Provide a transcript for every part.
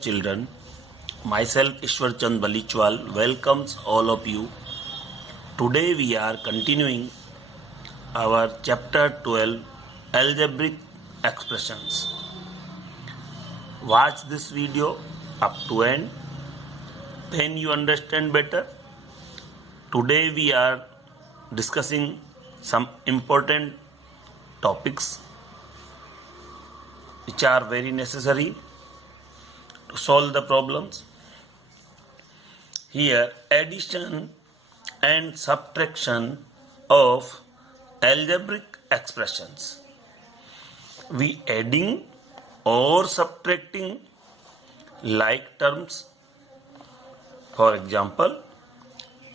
Children, myself Ishwar Chand Balichwal welcomes all of you. Today we are continuing our chapter 12 algebraic expressions. Watch this video up to end, then you understand better. Today we are discussing some important topics which are very necessary to solve the problems. Here, addition and subtraction of algebraic expressions. We adding or subtracting like terms. For example,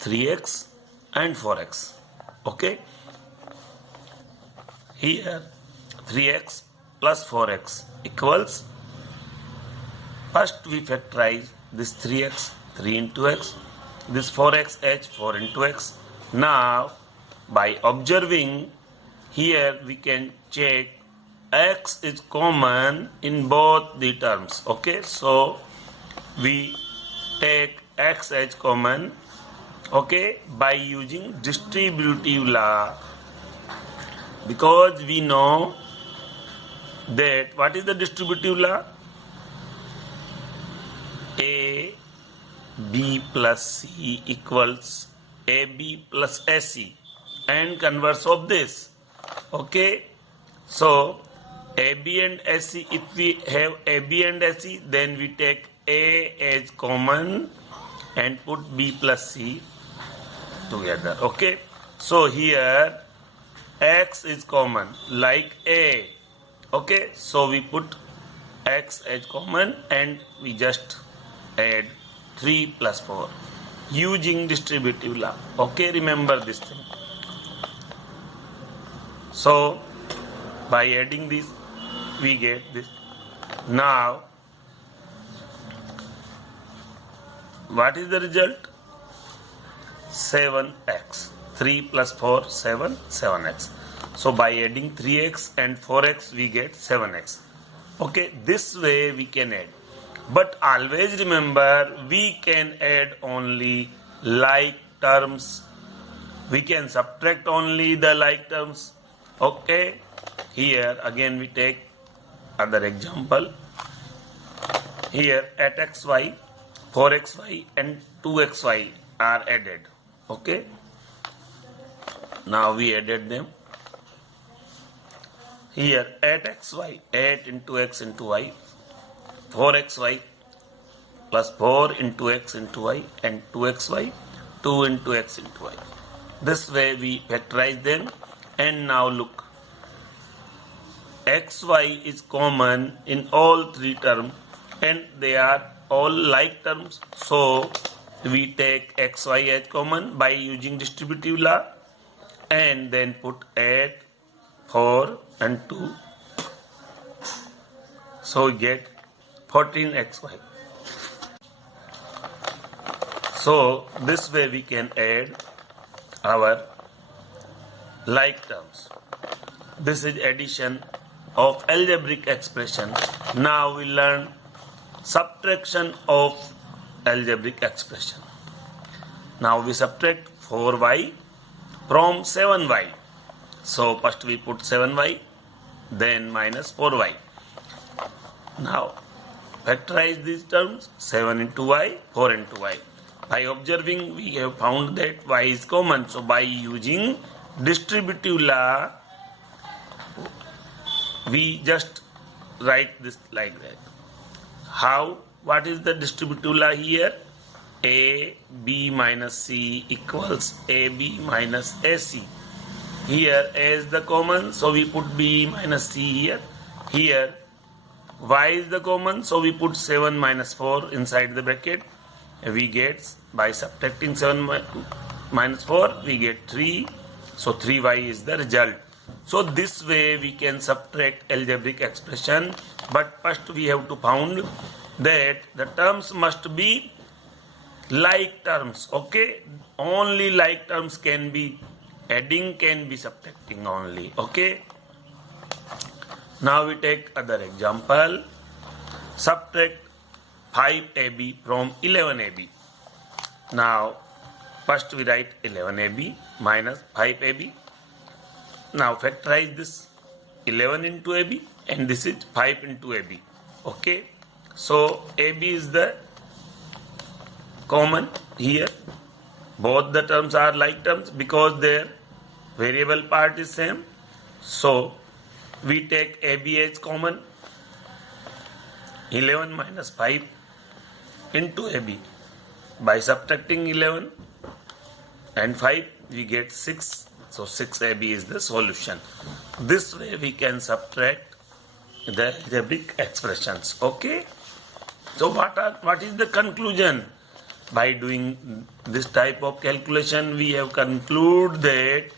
3x and 4x. Okay. Here, 3x plus 4x equals. First we factorize this 3x, 3 into x, this 4x, h, 4 into x. Now, by observing, here we can check x is common in both the terms. Okay, so we take x as common, okay, by using distributive law. Because we know that what is the distributive law? A B plus C equals AB plus AC and converse of this. Okay, so AB and AC, if we have AB and AC, then we take A as common and put B plus C together. Okay, so here X is common like A. Okay, so we put X as common and we just add 3 plus 4 using distributive law. Okay, remember this thing. So by adding this we get this. Now what is the result? 7x. 3 plus 4, 7, 7x. So by adding 3x and 4x we get 7x. Okay, this way we can add. But always remember, we can add only like terms. We can subtract only the like terms. Okay. Here again we take other example. Here at xy, 4xy and 2xy are added. Okay. Now we added them. Here at xy, 8 into x into y, 4xy plus 4 into x into y and 2xy, 2 into x into y. This way we factorize them, and now look, xy is common in all three terms and they are all like terms. So we take xy as common by using distributive law and then put 8, 4 and 2. So we get 14xy. So this way we can add our like terms. This is addition of algebraic expression. Now we learn subtraction of algebraic expression. Now we subtract 4y from 7y. So first we put 7y, then minus 4y. Now factorize these terms, 7 into y, 4 into y. By observing, we have found that y is common. So by using distributive law, we just write this like that. How? What is the distributive law here? A, B minus C equals AB minus AC. Here A is the common, so we put B minus C here. Here y is the common, so we put 7 minus 4 inside the bracket. We get, by subtracting 7 minus 4, we get 3. So 3y is the result. So this way we can subtract algebraic expression. But first we have to found that the terms must be like terms. Okay, only like terms can be adding, can be subtracting only. Okay. Now we take other example. Subtract 5ab from 11ab. Now first we write 11ab minus 5ab. Now factorize this 11 into ab and this is 5 into ab. Okay, so ab is the common here. Both the terms are like terms because their variable part is same. So we take AB as common. 11 minus 5 into AB. By subtracting 11 and 5 we get 6. So 6AB is the solution. This way we can subtract the algebraic expressions. Okay. So what is the conclusion? By doing this type of calculation, we have concluded that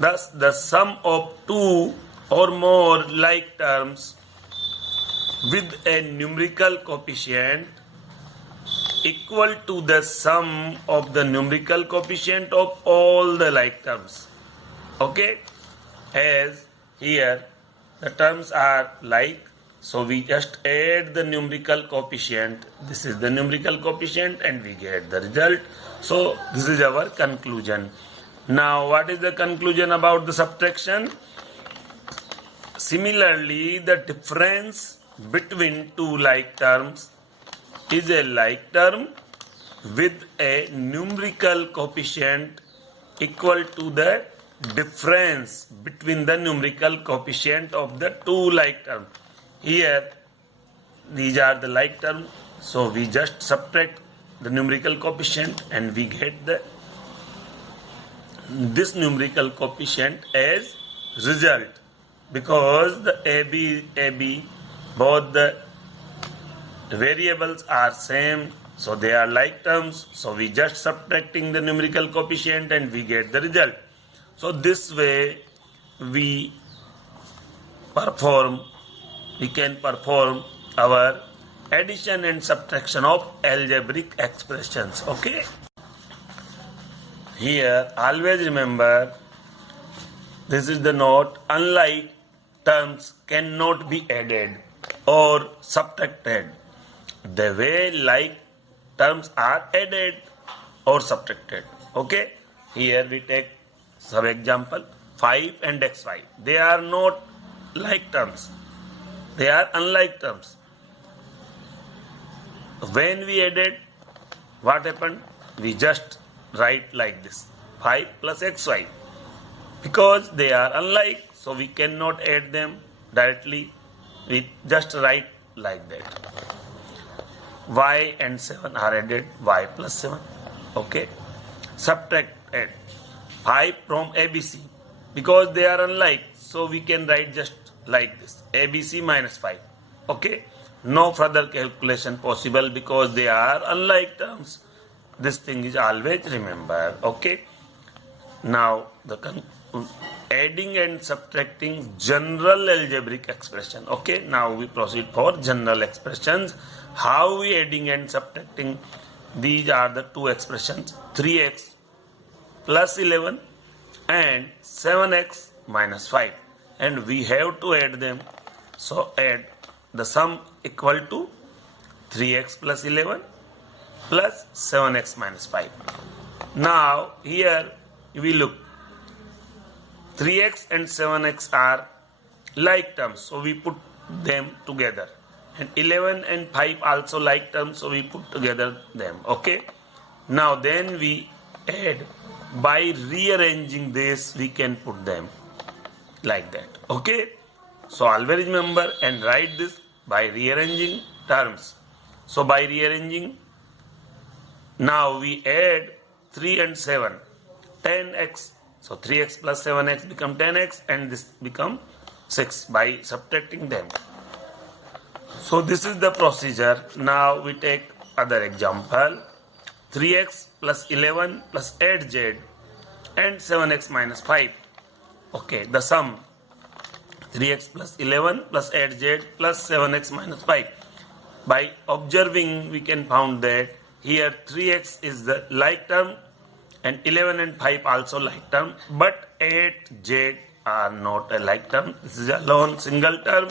thus the sum of two or more like terms with a numerical coefficient equal to the sum of the numerical coefficient of all the like terms. Okay, as here the terms are like, so we just add the numerical coefficient. This is the numerical coefficient and we get the result. So this is our conclusion. Now what is the conclusion about the subtraction? Similarly, the difference between two like terms is a like term with a numerical coefficient equal to the difference between the numerical coefficient of the two like terms. Here these are the like terms, so we just subtract the numerical coefficient and we get this numerical coefficient as result, because the AB both the variables are same, so they are like terms, so we just subtracting the numerical coefficient and we get the result. So this way we can perform our addition and subtraction of algebraic expressions. Okay. Here always remember, this is the note, unlike terms cannot be added or subtracted the way like terms are added or subtracted. Okay. Here we take some example, 5 and x5. They are not like terms. They are unlike terms. When we added, what happened? We just write like this, 5 plus xy. Because they are unlike, so we cannot add them directly. We just write like that. Y and 7 are added, y plus 7. Okay. Subtract 5 from ABC. Because they are unlike, so we can write just like this, ABC minus 5. Okay. No further calculation possible because they are unlike terms. This thing is always remember. Okay. Now the adding and subtracting general algebraic expression. Okay. Now we proceed for general expressions. How we adding and subtracting? These are the two expressions, 3x plus 11 and 7x minus 5, and we have to add them. So add the sum equal to 3x plus 11 plus 7x minus 5. Now here we look, 3x and 7x are like terms, so we put them together, and 11 and 5 also like terms, so we put together them. Okay. Now then we add. By rearranging this, we can put them like that. Okay. So always remember and write this by rearranging terms. So by rearranging, now we add 3 and 7, 10x. So 3x plus 7x become 10x and this become 6 by subtracting them. So this is the procedure. Now we take other example, 3x plus 11 plus 8z and 7x minus 5. Okay, the sum 3x plus 11 plus 8z plus 7x minus 5. By observing, we can found that here 3x is the like term and 11 and 5 also like term, but 8z are not a like term. This is a lone single term.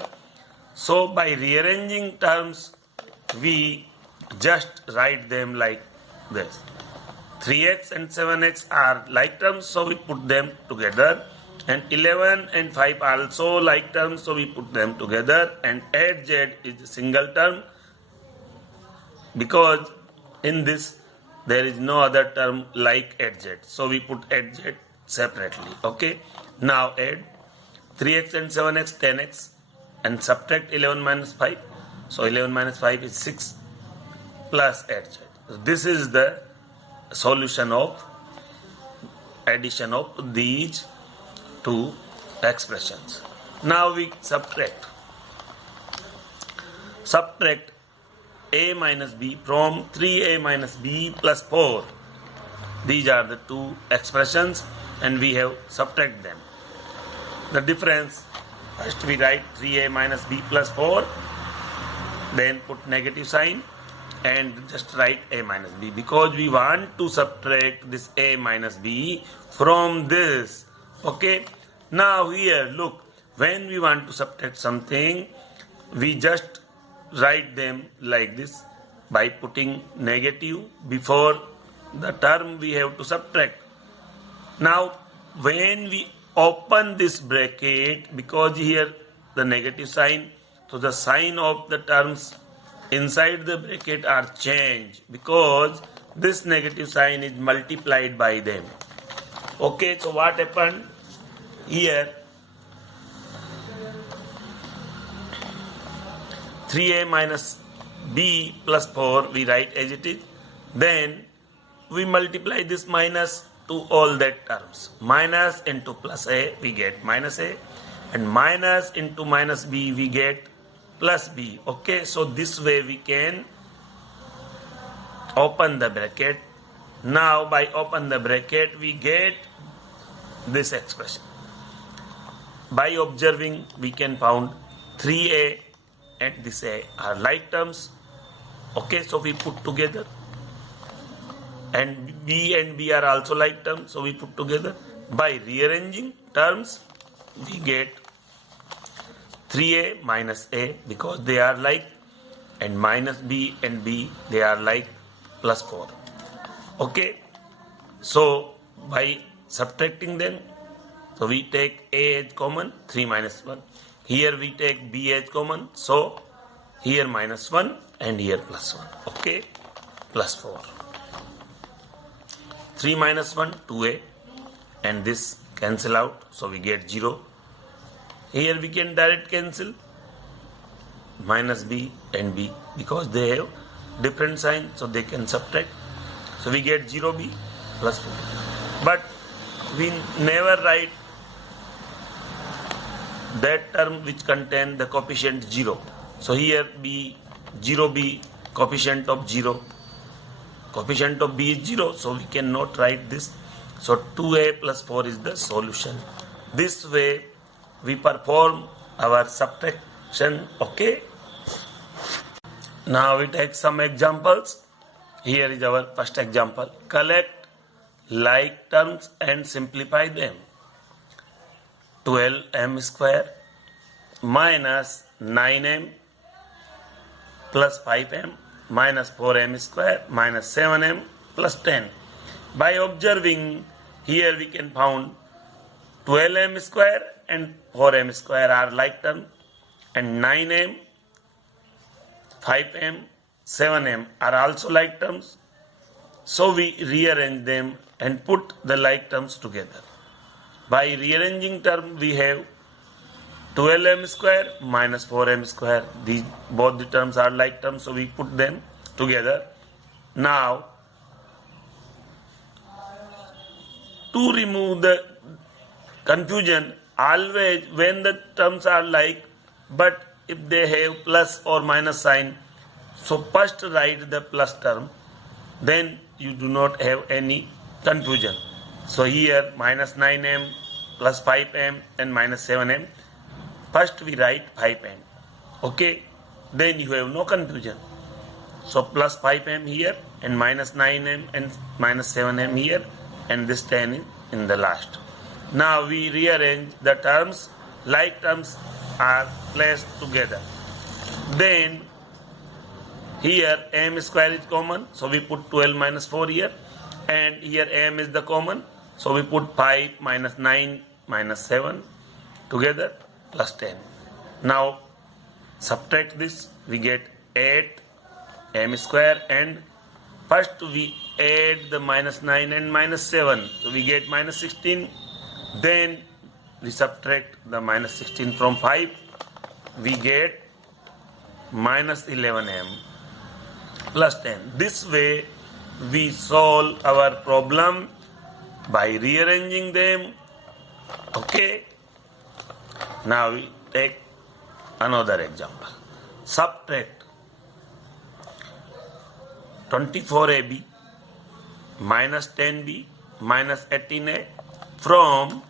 So by rearranging terms, we just write them like this. 3x and 7x are like terms, so we put them together. And 11 and 5 are also like terms, so we put them together. And 8z is a single term because in this there is no other term like 8z. So we put 8z separately. Okay. Now add 3x and 7x, 10x, and subtract 11 minus 5. So 11 minus 5 is 6 plus 8z. This is the solution of addition of these two expressions. Now we subtract a minus b from 3a minus b plus 4. These are the two expressions and we have subtract them. The difference, first we write 3a minus b plus 4, then put negative sign and just write a minus b because we want to subtract this a minus b from this. Okay. Now here look, when we want to subtract something, we just write them like this by putting negative before the term we have to subtract. Now when we open this bracket, because here the negative sign, so the sign of the terms inside the bracket are changed because this negative sign is multiplied by them. Okay, so what happened here? 3a minus b plus 4 we write as it is. Then we multiply this minus to all that terms. Minus into plus a we get minus a, and minus into minus b we get plus b. Okay, so this way we can open the bracket. Now by open the bracket we get this expression. By observing we can found 3a and this a are like terms. Okay, so we put together, and b are also like terms, so we put together. By rearranging terms we get 3a minus a because they are like, and minus b and b they are like, plus 4. Okay, so by subtracting them, so we take a as common, 3 minus 1. Here we take b as common, so here minus 1 and here plus 1. Okay, plus 4. 3 minus 1, 2a, and this cancel out, so we get 0. Here we can direct cancel minus b and b because they have different sign, so they can subtract. So we get 0b plus 4. But we never write that term which contain the coefficient 0. So here b, 0b, coefficient of 0. Coefficient of b is 0, so we cannot write this. So 2a plus 4 is the solution. This way we perform our subtraction. Okay. Now we take some examples. Here is our first example. Collect like terms and simplify them. 12m square minus 9m plus 5m minus 4m square minus 7m plus 10. By observing, here we can found 12m square and 4m square are like term, and 9m, 5m, 7m are also like terms. So we rearrange them and put the like terms together. By rearranging term we have 12m square minus 4m square. These both the terms are like terms, so we put them together. Now to remove the confusion, always when the terms are like but if they have plus or minus sign, so first write the plus term, then you do not have any confusion. So here minus 9m plus 5m and minus 7m, first we write 5m. Okay, then you have no confusion. So plus 5m here and minus 9m and minus 7m here, and this 10 is in the last. Now we rearrange the terms, like terms are placed together. Then Here m square is common, so we put 12 minus 4 here, and here m is the common, so we put 5 minus 9 minus 7 together plus 10. Now subtract this, we get 8 m square, and first we add the minus 9 and minus 7, so we get minus 16. Then we subtract the minus 16 from 5, we get minus 11m plus 10. This way we solve our problem by rearranging them. Okay. Now we take another example. Subtract 24ab minus 10b minus 18a from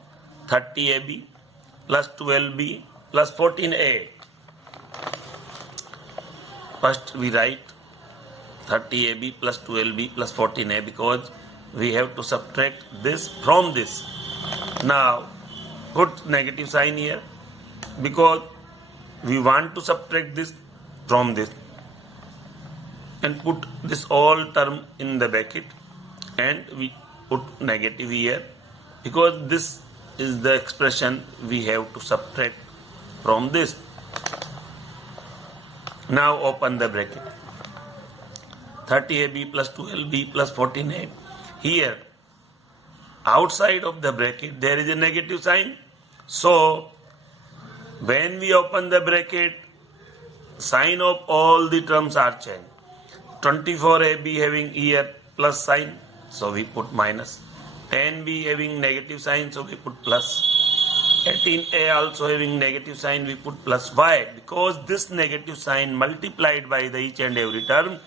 30ab plus 12b plus 14a. First we write 30ab plus 12b plus 14a because we have to subtract this from this. Now put negative sign here because we want to subtract this from this, and put this all term in the bracket, and we put negative here because this is the expression we have to subtract from this. Now open the bracket. 30ab plus 12b plus 14a. Here outside of the bracket there is a negative sign, so when we open the bracket, sign of all the terms are changed. 24ab having here plus sign, so we put minus. 10b having negative sign, so we put plus. 18a also having negative sign, we put plus. Why? Because this negative sign multiplied by the each and every term,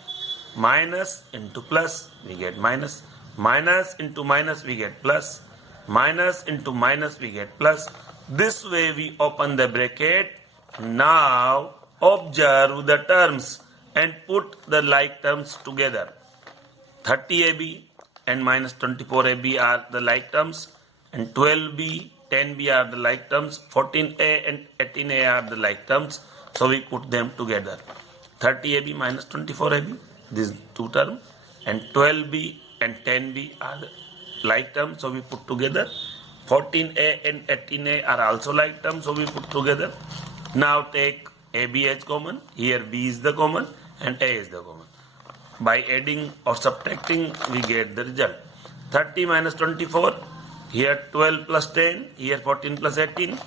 minus into plus, we get minus. Minus into minus, we get plus. Minus into minus, we get plus. This way we open the bracket. Now observe the terms and put the like terms together. 30ab and minus 24ab are the like terms, and 12b, 10b are the like terms, 14a and 18a are the like terms, so we put them together. 30ab minus 24ab, these two terms, and 12b and 10b are the like terms, so we put together. 14a and 18a are also like terms, so we put together. Now take ab as common, here b is the common and a is the common. By adding or subtracting we get the result. 30 minus 24, here 12 plus 10, here 14 plus 18.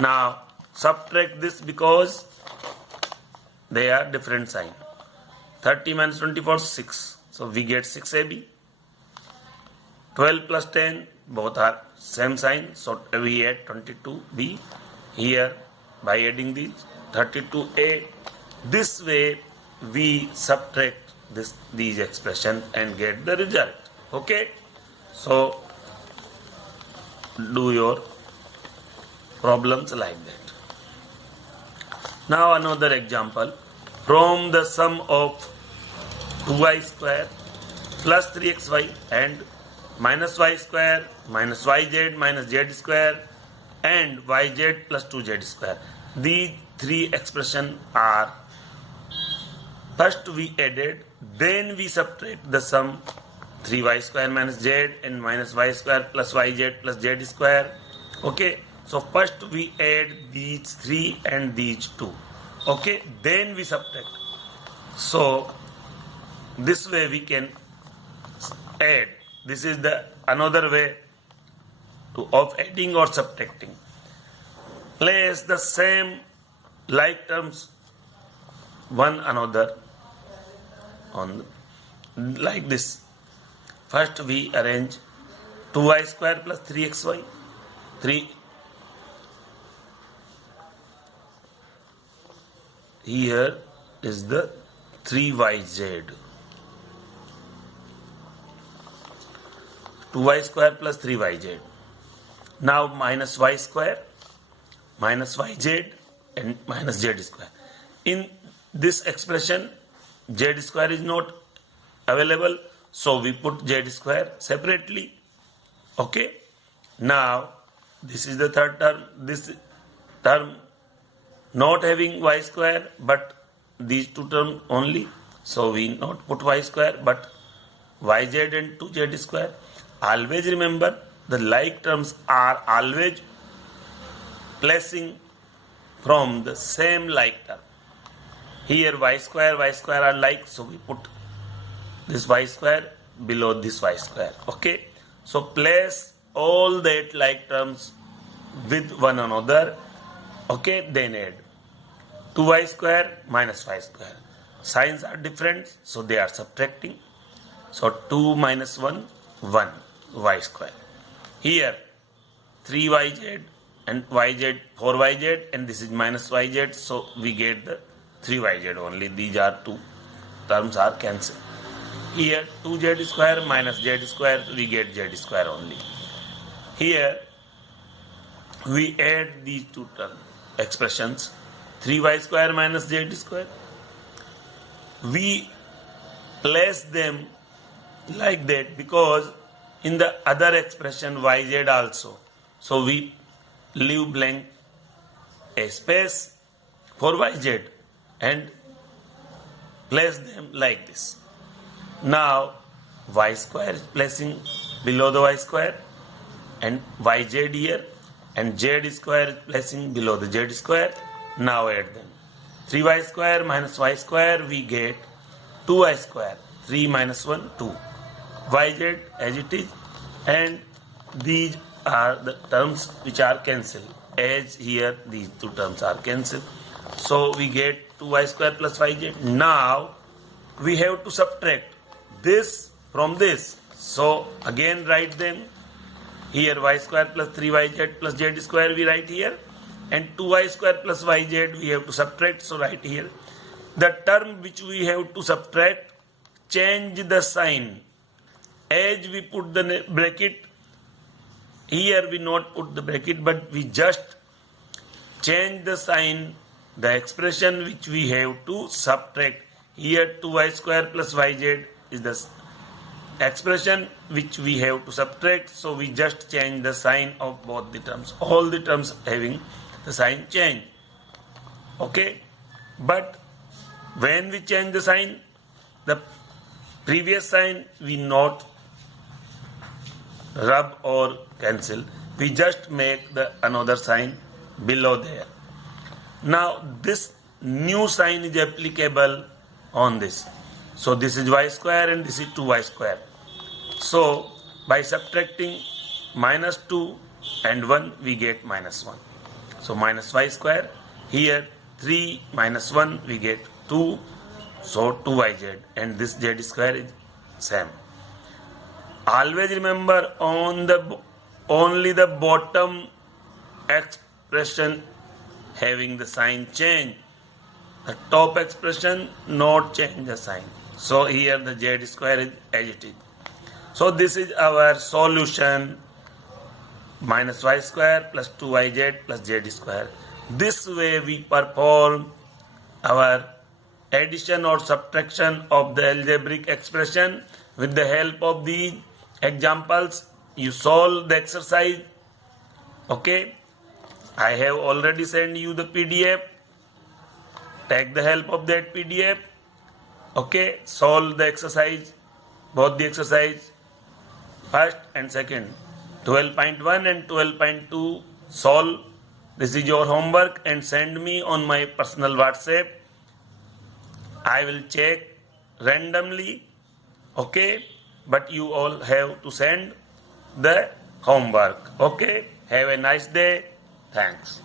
Now subtract this because they are different sign. 30 minus 24, 6. So we get 6ab. 12 plus 10, both are same sign, so we add 22b here by adding these 32a. This way we subtract these expressions and get the result. Okay, so do your problems like that. Now another example. From the sum of 2y square plus 3xy and minus y square minus yz minus z square and yz plus 2z square. These three expressions are, first we added, then we subtract the sum 3y square minus z and minus y square plus yz plus z square. Okay, so first we add these three and these two. Okay, then we subtract. So this way we can add. This is the another way of adding or subtracting. Place the same like terms one another on like this. First we arrange 2y square plus 3xy. 3 here is the 3yz. 2y square plus 3yz. Now minus y square, minus yz and minus z square. In this expression, z square is not available, so we put z square separately. Okay. Now this is the third term. This term not having y square but these two terms only, So we not put y square but yz and 2z square. Always remember the like terms are always placing from the same like term. Here y square are like, so we put this y square below this y square. Okay, so place all that like terms with one another. Okay, then add 2y square minus y square. Signs are different, so they are subtracting. So 2 minus 1, 1 y square. Here 3yz and yz, 4yz, and this is minus yz, so we get the 3yz only. These are two terms are cancelled. Here 2z square minus z square, we get z square only. Here we add these two expressions, 3y square minus z square. We place them like that because in the other expression yz also. So we leave blank a space for yz and place them like this. Now y square is placing below the y square and yz here, and z square is placing below the z square. Now add them. 3y square minus y square, we get 2y square. 3 minus 1, 2. yz as it is, and these are the terms which are cancelled. As here these two terms are cancelled. So we get 2y square plus yz. Now we have to subtract this from this. So again write them. Here y square plus 3yz plus z square we write here, and 2y square plus yz we have to subtract, so write here. The term which we have to subtract, change the sign. As we put the bracket, here we not put the bracket but we just change the sign, the expression which we have to subtract. Here 2y square plus yz is the expression which we have to subtract, so we just change the sign of both the terms. All the terms having the sign change. Okay, but when we change the sign, the previous sign we not rub or cancel, we just make the another sign below there. Now this new sign is applicable on this. So this is y square and this is 2y square. So by subtracting minus 2 and 1 we get minus 1. So minus y square. Here 3 minus 1 we get 2. So 2yz, and this z square is same. Always remember only the bottom expression having the sign change. The top expression not change the sign. So here the z square is as it is. So this is our solution, minus y square plus 2yz plus z square. This way we perform our addition or subtraction of the algebraic expression. With the help of these examples, you solve the exercise. Okay, I have already sent you the PDF. Take the help of that PDF. Okay, solve the exercise, both the exercise, first and second, 12.1 and 12.2. Solve. This is your homework, and send me on my personal WhatsApp. I will check randomly. Okay, but you all have to send the homework. Okay, have a nice day. Thanks.